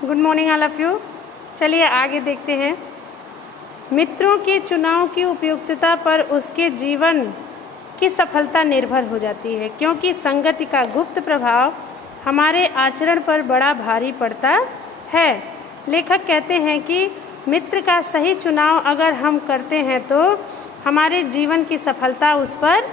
Good morning all of you. चलिए आगे देखते हैं। मित्रों के चुनाव की उपयुक्तता पर उसके जीवन की सफलता निर्भर हो जाती है, क्योंकि संगति का गुप्त प्रभाव हमारे आचरण पर बड़ा भारी पड़ता है। लेखक कहते हैं कि मित्र का सही चुनाव अगर हम करते हैं तो हमारे जीवन की सफलता उस पर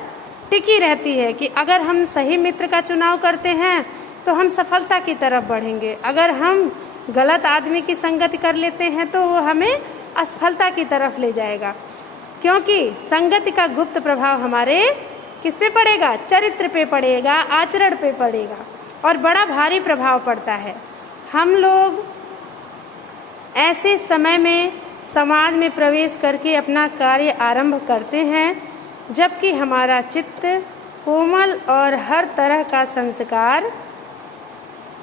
टिकी रहती है कि अगर हम सही मित्र का चुनाव करते हैं तो हम सफलता की तरफ बढ़ेंगे। अगर हम गलत आदमी की संगति कर लेते हैं तो वो हमें असफलता की तरफ ले जाएगा, क्योंकि संगति का गुप्त प्रभाव हमारे किस पे पड़ेगा? चरित्र पे पड़ेगा, आचरण पे पड़ेगा और बड़ा भारी प्रभाव पड़ता है। हम लोग ऐसे समय में समाज में प्रवेश करके अपना कार्य आरंभ करते हैं जबकि हमारा चित्त कोमल और हर तरह का संस्कार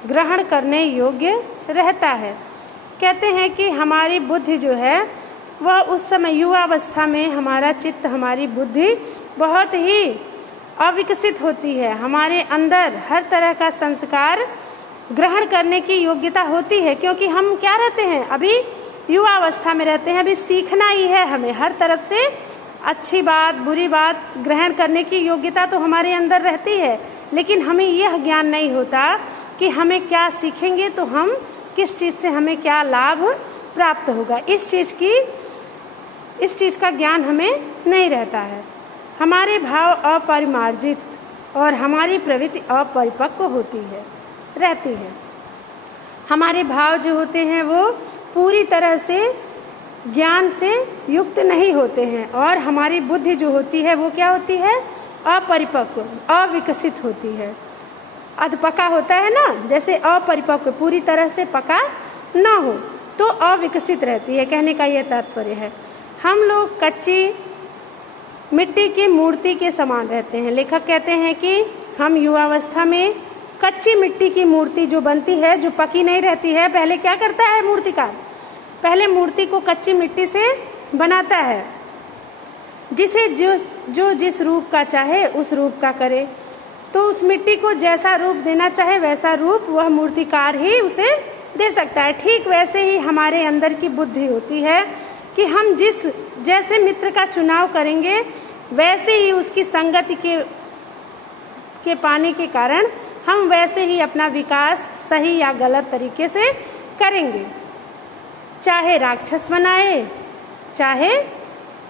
ग्रहण करने योग्य रहता है। कहते हैं कि हमारी बुद्धि जो है वह उस समय युवावस्था में हमारा चित्त, हमारी बुद्धि बहुत ही अविकसित होती है। हमारे अंदर हर तरह का संस्कार ग्रहण करने की योग्यता होती है, क्योंकि हम क्या रहते हैं, अभी युवावस्था में रहते हैं। अभी सीखना ही है हमें, हर तरफ से अच्छी बात बुरी बात ग्रहण करने की योग्यता तो हमारे अंदर रहती है, लेकिन हमें यह ज्ञान नहीं होता कि हमें क्या सीखेंगे तो हम किस चीज़ से हमें क्या लाभ प्राप्त होगा। इस चीज़ का ज्ञान हमें नहीं रहता है। हमारे भाव अपरिमार्जित और हमारी प्रवृत्ति अपरिपक्व रहती है। हमारे भाव जो होते हैं वो पूरी तरह से ज्ञान से युक्त नहीं होते हैं और हमारी बुद्धि जो होती है वो क्या होती है? अपरिपक्व, अविकसित होती है। अधपका होता है ना, जैसे अपरिपक्व, पूरी तरह से पका ना हो तो अविकसित रहती है। कहने का यह तात्पर्य है। हम लोग कच्ची मिट्टी की मूर्ति के समान रहते हैं। लेखक कहते हैं कि हम युवावस्था में कच्ची मिट्टी की मूर्ति जो बनती है, जो पकी नहीं रहती है, पहले क्या करता है मूर्तिकार? पहले मूर्ति को कच्ची मिट्टी से बनाता है, जिसे जो जिस रूप का चाहे उस रूप का करे। तो उस मिट्टी को जैसा रूप देना चाहे वैसा रूप वह मूर्तिकार ही उसे दे सकता है। ठीक वैसे ही हमारे अंदर की बुद्धि होती है कि हम जैसे मित्र का चुनाव करेंगे वैसे ही उसकी संगति के पाने के कारण हम वैसे ही अपना विकास सही या गलत तरीके से करेंगे। चाहे राक्षस बनाए चाहे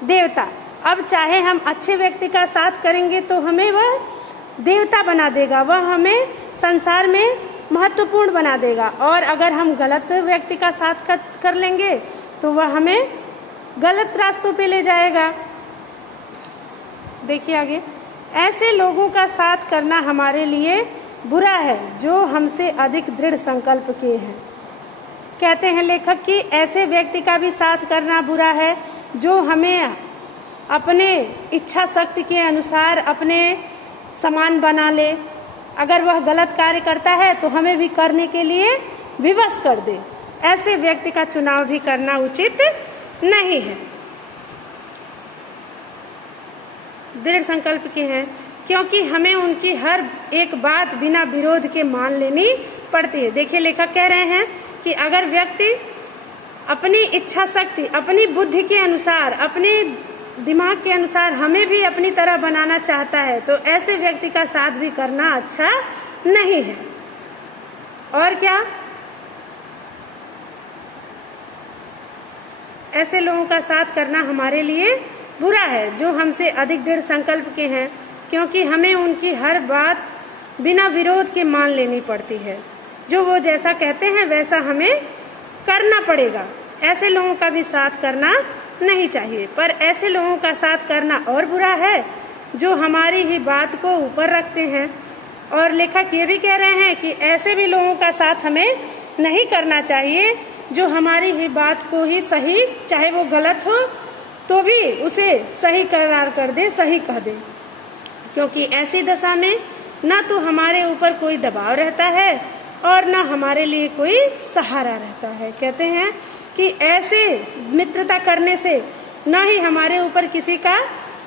देवता। अब चाहे हम अच्छे व्यक्ति का साथ करेंगे तो हमें वह देवता बना देगा, वह हमें संसार में महत्वपूर्ण बना देगा, और अगर हम गलत व्यक्ति का साथ कर लेंगे तो वह हमें गलत रास्तों पे ले जाएगा। देखिए आगे, ऐसे लोगों का साथ करना हमारे लिए बुरा है जो हमसे अधिक दृढ़ संकल्प के हैं। कहते हैं लेखक कि ऐसे व्यक्ति का भी साथ करना बुरा है जो हमें अपने इच्छा शक्ति के अनुसार अपने समान बना ले। अगर वह गलत कार्य करता है तो हमें भी करने के लिए विवश कर दे। ऐसे व्यक्ति का चुनाव भी करना उचित नहीं है। दृढ़ संकल्प के हैं क्योंकि हमें उनकी हर एक बात बिना विरोध के मान लेनी पड़ती है। देखिए लेखक कह रहे हैं कि अगर व्यक्ति अपनी इच्छा शक्ति, अपनी बुद्धि के अनुसार, अपने दिमाग के अनुसार हमें भी अपनी तरह बनाना चाहता है तो ऐसे व्यक्ति का साथ भी करना अच्छा नहीं है। और क्या, ऐसे लोगों का साथ करना हमारे लिए बुरा है जो हमसे अधिक दृढ़ संकल्प के हैं, क्योंकि हमें उनकी हर बात बिना विरोध के मान लेनी पड़ती है। जो वो जैसा कहते हैं वैसा हमें करना पड़ेगा। ऐसे लोगों का भी साथ करना नहीं चाहिए। पर ऐसे लोगों का साथ करना और बुरा है जो हमारी ही बात को ऊपर रखते हैं। और लेखक ये भी कह रहे हैं कि ऐसे भी लोगों का साथ हमें नहीं करना चाहिए जो हमारी ही बात को ही सही, चाहे वो गलत हो तो भी उसे सही करार कर दे, सही कह दे, क्योंकि ऐसी दशा में न तो हमारे ऊपर कोई दबाव रहता है और न हमारे लिए कोई सहारा रहता है। कहते हैं कि ऐसे मित्रता करने से न ही हमारे ऊपर किसी का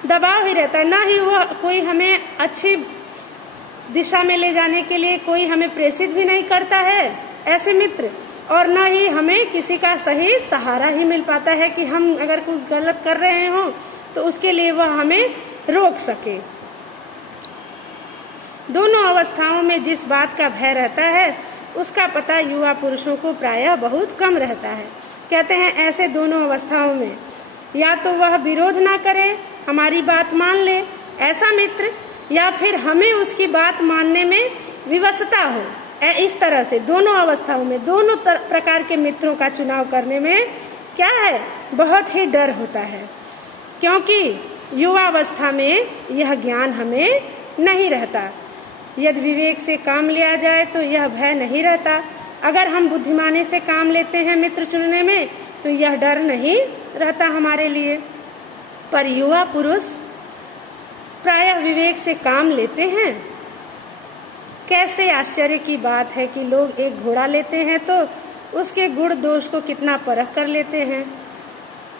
दबाव ही रहता है, न ही वो कोई हमें अच्छी दिशा में ले जाने के लिए कोई हमें प्रेरित भी नहीं करता है ऐसे मित्र, और न ही हमें किसी का सही सहारा ही मिल पाता है कि हम अगर कुछ गलत कर रहे हों तो उसके लिए वह हमें रोक सके। दोनों अवस्थाओं में जिस बात का भय रहता है उसका पता युवा पुरुषों को प्रायः बहुत कम रहता है। कहते हैं ऐसे दोनों अवस्थाओं में या तो वह विरोध ना करे, हमारी बात मान ले, ऐसा मित्र, या फिर हमें उसकी बात मानने में विवशता हो। इस तरह से दोनों अवस्थाओं में दोनों प्रकार के मित्रों का चुनाव करने में क्या है, बहुत ही डर होता है, क्योंकि युवावस्था में यह ज्ञान हमें नहीं रहता। यदि विवेक से काम लिया जाए तो यह भय नहीं रहता। अगर हम बुद्धिमानी से काम लेते हैं मित्र चुनने में तो यह डर नहीं रहता हमारे लिए। पर युवा पुरुष प्रायः विवेक से काम लेते हैं। कैसे आश्चर्य की बात है कि लोग एक घोड़ा लेते हैं तो उसके गुण दोष को कितना परख कर लेते हैं,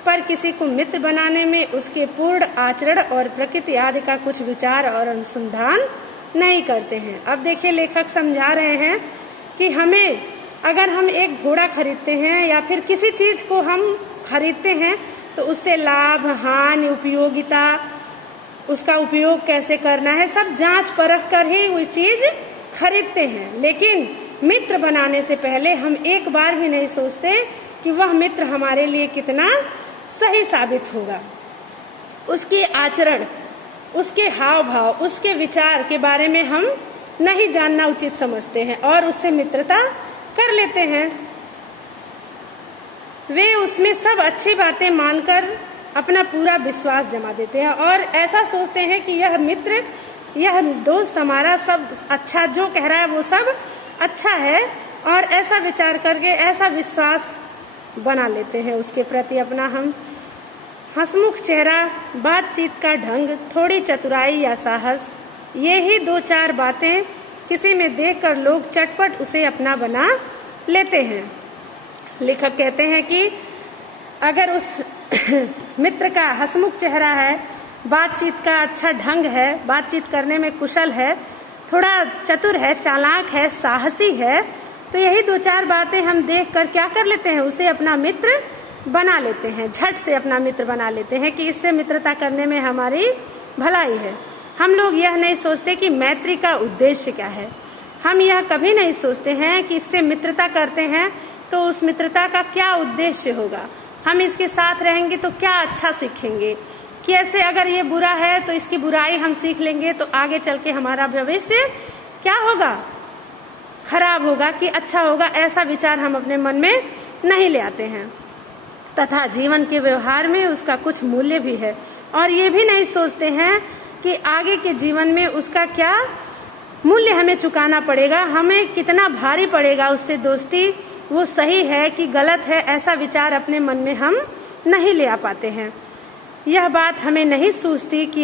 पर किसी को मित्र बनाने में उसके पूर्ण आचरण और प्रकृति आदि का कुछ विचार और अनुसंधान नहीं करते हैं। अब देखिए, लेखक समझा रहे हैं कि हमें अगर हम एक घोड़ा खरीदते हैं या फिर किसी चीज को हम खरीदते हैं तो उससे लाभ, हानि, उपयोगिता, उसका उपयोग कैसे करना है, सब जांच परख कर ही वो चीज खरीदते हैं। लेकिन मित्र बनाने से पहले हम एक बार भी नहीं सोचते कि वह मित्र हमारे लिए कितना सही साबित होगा। उसके आचरण, उसके हाव भाव, उसके विचार के बारे में हम नहीं जानना उचित समझते हैं और उससे मित्रता कर लेते हैं। वे उसमें सब अच्छी बातें मानकर अपना पूरा विश्वास जमा देते हैं और ऐसा सोचते हैं कि यह मित्र, यह दोस्त हमारा सब अच्छा जो कह रहा है वो सब अच्छा है, और ऐसा विचार करके ऐसा विश्वास बना लेते हैं उसके प्रति अपना। हम हंसमुख चेहरा, बातचीत का ढंग, थोड़ी चतुराई या साहस, ये ही दो चार बातें किसी में देखकर लोग चटपट उसे अपना बना लेते हैं। लेखक कहते हैं कि अगर उस मित्र का हंसमुख चेहरा है, बातचीत का अच्छा ढंग है, बातचीत करने में कुशल है, थोड़ा चतुर है, चालाक है, साहसी है, तो यही दो चार बातें हम देखकर क्या कर लेते हैं, उसे अपना मित्र बना लेते हैं। झट से अपना मित्र बना लेते हैं कि इससे मित्रता करने में हमारी भलाई है। हम लोग यह नहीं सोचते कि मैत्री का उद्देश्य क्या है। हम यह कभी नहीं सोचते हैं कि इससे मित्रता करते हैं तो उस मित्रता का क्या उद्देश्य होगा, हम इसके साथ रहेंगे तो क्या अच्छा सीखेंगे, कि ऐसे अगर ये बुरा है तो इसकी बुराई हम सीख लेंगे तो आगे चल के हमारा भविष्य क्या होगा, खराब होगा कि अच्छा होगा, ऐसा विचार हम अपने मन में नहीं ले आते हैं। तथा जीवन के व्यवहार में उसका कुछ मूल्य भी है और ये भी नहीं सोचते हैं कि आगे के जीवन में उसका क्या मूल्य हमें चुकाना पड़ेगा, हमें कितना भारी पड़ेगा उससे दोस्ती, वो सही है कि गलत है, ऐसा विचार अपने मन में हम नहीं ले आ पाते हैं। यह बात हमें नहीं सूझती कि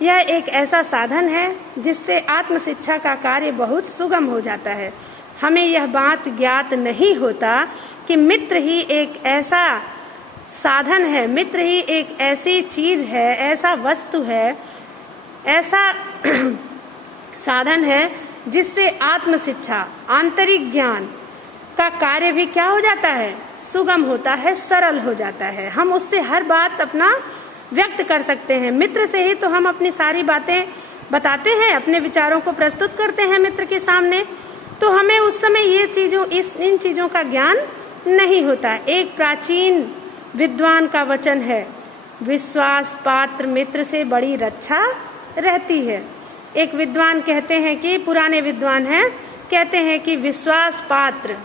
यह एक ऐसा साधन है जिससे आत्म शिक्षा का कार्य बहुत सुगम हो जाता है। हमें यह बात ज्ञात नहीं होता कि मित्र ही एक ऐसा साधन है, मित्र ही एक ऐसी चीज है, ऐसा वस्तु है, ऐसा साधन है जिससे आत्म शिक्षा, आंतरिक ज्ञान का कार्य भी क्या हो जाता है, सुगम होता है, सरल हो जाता है। हम उससे हर बात अपना व्यक्त कर सकते हैं। मित्र से ही तो हम अपनी सारी बातें बताते हैं, अपने विचारों को प्रस्तुत करते हैं मित्र के सामने। तो हमें उस समय इन चीजों का ज्ञान नहीं होता। एक प्राचीन विद्वान का वचन है, विश्वास पात्र मित्र से बड़ी रक्षा रहती है। एक विद्वान कहते हैं कि पुराने विद्वान हैं, कहते हैं कि विश्वास पात्र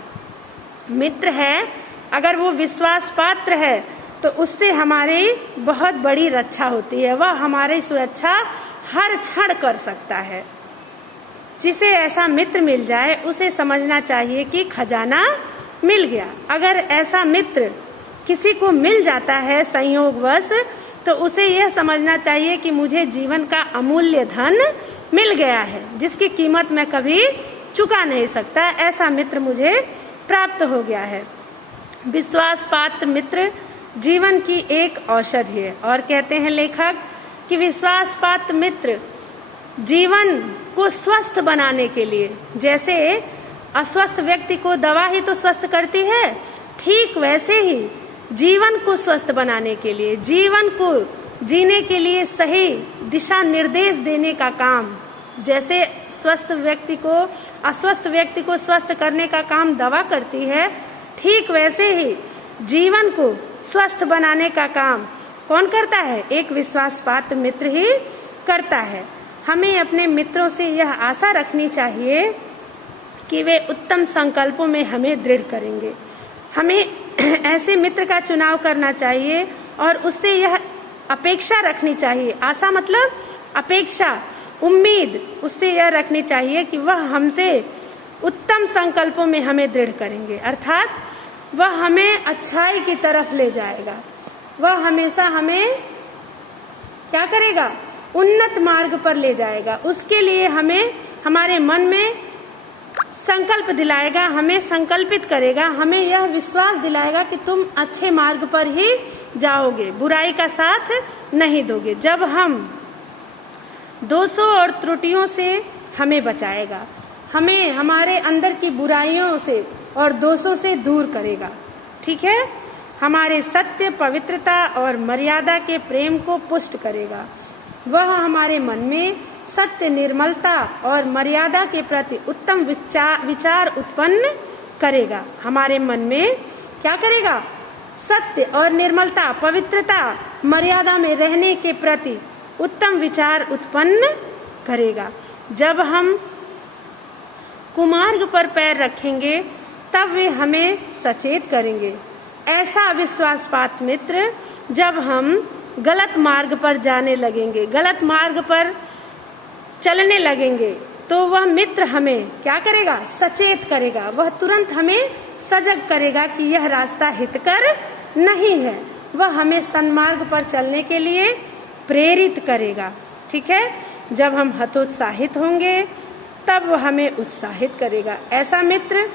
मित्र है, अगर वो विश्वास पात्र है तो उससे हमारी बहुत बड़ी रक्षा होती है, वह हमारी सुरक्षा हर क्षण कर सकता है। जिसे ऐसा मित्र मिल जाए उसे समझना चाहिए कि खजाना मिल गया। अगर ऐसा मित्र किसी को मिल जाता है संयोगवश, तो उसे यह समझना चाहिए कि मुझे जीवन का अमूल्य धन मिल गया है, जिसकी कीमत मैं कभी चुका नहीं सकता, ऐसा मित्र मुझे प्राप्त हो गया है। विश्वास पात्र मित्र जीवन की एक औषधि है। और कहते हैं लेखक कि विश्वास पात्र मित्र जीवन को स्वस्थ बनाने के लिए, जैसे अस्वस्थ व्यक्ति को दवा ही तो स्वस्थ करती है, ठीक वैसे ही जीवन को स्वस्थ बनाने के लिए, जीवन को जीने के लिए सही दिशा निर्देश देने का काम, जैसे अस्वस्थ व्यक्ति को स्वस्थ करने का काम दवा करती है, ठीक वैसे ही जीवन को स्वस्थ बनाने का काम कौन करता है? एक विश्वासपात्र मित्र ही करता है। हमें अपने मित्रों से यह आशा रखनी चाहिए कि वे उत्तम संकल्पों में हमें दृढ़ करेंगे। हमें ऐसे मित्र का चुनाव करना चाहिए और उससे यह अपेक्षा रखनी चाहिए, आशा मतलब अपेक्षा, उम्मीद उससे यह रखनी चाहिए कि वह हमसे उत्तम संकल्पों में हमें दृढ़ करेंगे, अर्थात वह हमें अच्छाई की तरफ ले जाएगा, वह हमेशा हमें क्या करेगा? उन्नत मार्ग पर ले जाएगा। उसके लिए हमें हमारे मन में संकल्प दिलाएगा, हमें संकल्पित करेगा, हमें यह विश्वास दिलाएगा कि तुम अच्छे मार्ग पर ही जाओगे, बुराई का साथ नहीं दोगे। जब हम दोषों और त्रुटियों से हमें बचाएगा, हमें हमारे अंदर की बुराइयों से और दोषों से दूर करेगा, ठीक है। हमारे सत्य, पवित्रता और मर्यादा के प्रेम को पुष्ट करेगा। वह हमारे मन में सत्य, निर्मलता और मर्यादा के प्रति उत्तम विचार उत्पन्न करेगा। हमारे मन में क्या करेगा? सत्य और निर्मलता, पवित्रता, मर्यादा में रहने के प्रति उत्तम विचार उत्पन्न करेगा। जब हम कुमार्ग पर पैर रखेंगे तब वे हमें सचेत करेंगे। ऐसा विश्वासपात्र मित्र जब हम गलत मार्ग पर जाने लगेंगे, गलत मार्ग पर चलने लगेंगे, तो वह मित्र हमें क्या करेगा? सचेत करेगा। वह तुरंत हमें सजग करेगा कि यह रास्ता हितकर नहीं है। वह हमें सन्मार्ग पर चलने के लिए प्रेरित करेगा, ठीक है। जब हम हतोत्साहित होंगे तब वह हमें उत्साहित करेगा। ऐसा मित्र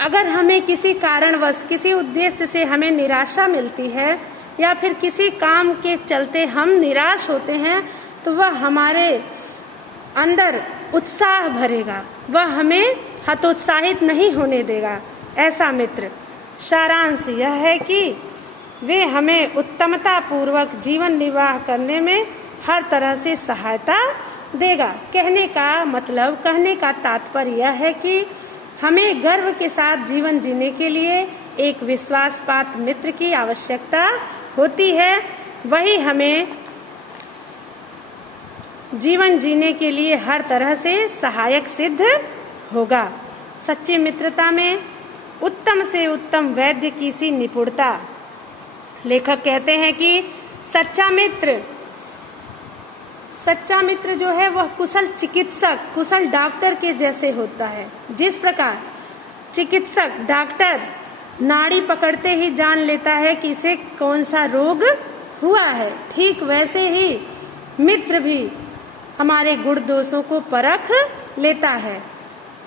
अगर हमें किसी कारणवश, किसी उद्देश्य से हमें निराशा मिलती है या फिर किसी काम के चलते हम निराश होते हैं, तो वह हमारे अंदर उत्साह भरेगा, वह हमें हतोत्साहित नहीं होने देगा। ऐसा मित्र, सारांश यह है कि वे हमें उत्तमता पूर्वक जीवन निर्वाह करने में हर तरह से सहायता देगा। कहने का तात्पर्य यह है कि हमें गर्व के साथ जीवन जीने के लिए एक विश्वासपात्र मित्र की आवश्यकता होती है। वही हमें जीवन जीने के लिए हर तरह से सहायक सिद्ध होगा। सच्ची मित्रता में उत्तम से उत्तम वैद्य की सी निपुणता। लेखक कहते हैं कि सच्चा मित्र जो है वह कुशल चिकित्सक, कुशल डॉक्टर के जैसे होता है। जिस प्रकार चिकित्सक, डॉक्टर नाड़ी पकड़ते ही जान लेता है कि इसे कौन सा रोग हुआ है, ठीक वैसे ही मित्र भी हमारे गुण दोषों को परख लेता है।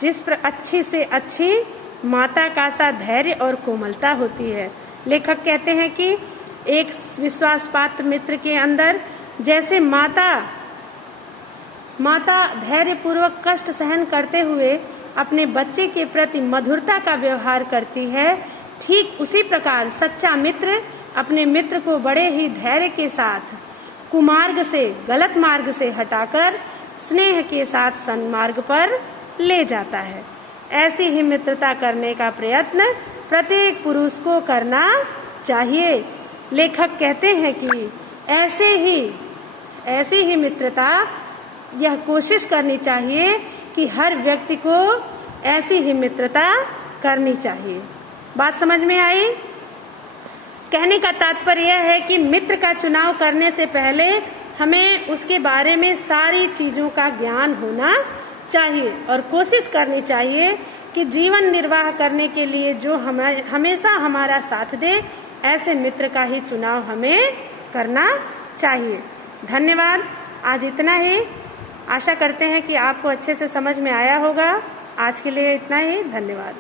जिस पर अच्छी से अच्छी माता का सा धैर्य और कोमलता होती है। लेखक कहते हैं कि एक विश्वासपात्र मित्र के अंदर जैसे माता धैर्य पूर्वक कष्ट सहन करते हुए अपने बच्चे के प्रति मधुरता का व्यवहार करती है, ठीक उसी प्रकार सच्चा मित्र अपने मित्र को बड़े ही धैर्य के साथ कुमार्ग से, गलत मार्ग से हटाकर स्नेह के साथ सन्मार्ग पर ले जाता है। ऐसी ही मित्रता करने का प्रयत्न प्रत्येक पुरुष को करना चाहिए। लेखक कहते हैं कि ऐसी ही मित्रता, यह कोशिश करनी चाहिए कि हर व्यक्ति को ऐसी ही मित्रता करनी चाहिए। बात समझ में आई? कहने का तात्पर्य यह है कि मित्र का चुनाव करने से पहले हमें उसके बारे में सारी चीजों का ज्ञान होना चाहिए और कोशिश करनी चाहिए कि जीवन निर्वाह करने के लिए जो हमेशा हमारा साथ दे, ऐसे मित्र का ही चुनाव हमें करना चाहिए। धन्यवाद। आज इतना ही। आशा करते हैं कि आपको अच्छे से समझ में आया होगा। आज के लिए इतना ही। धन्यवाद।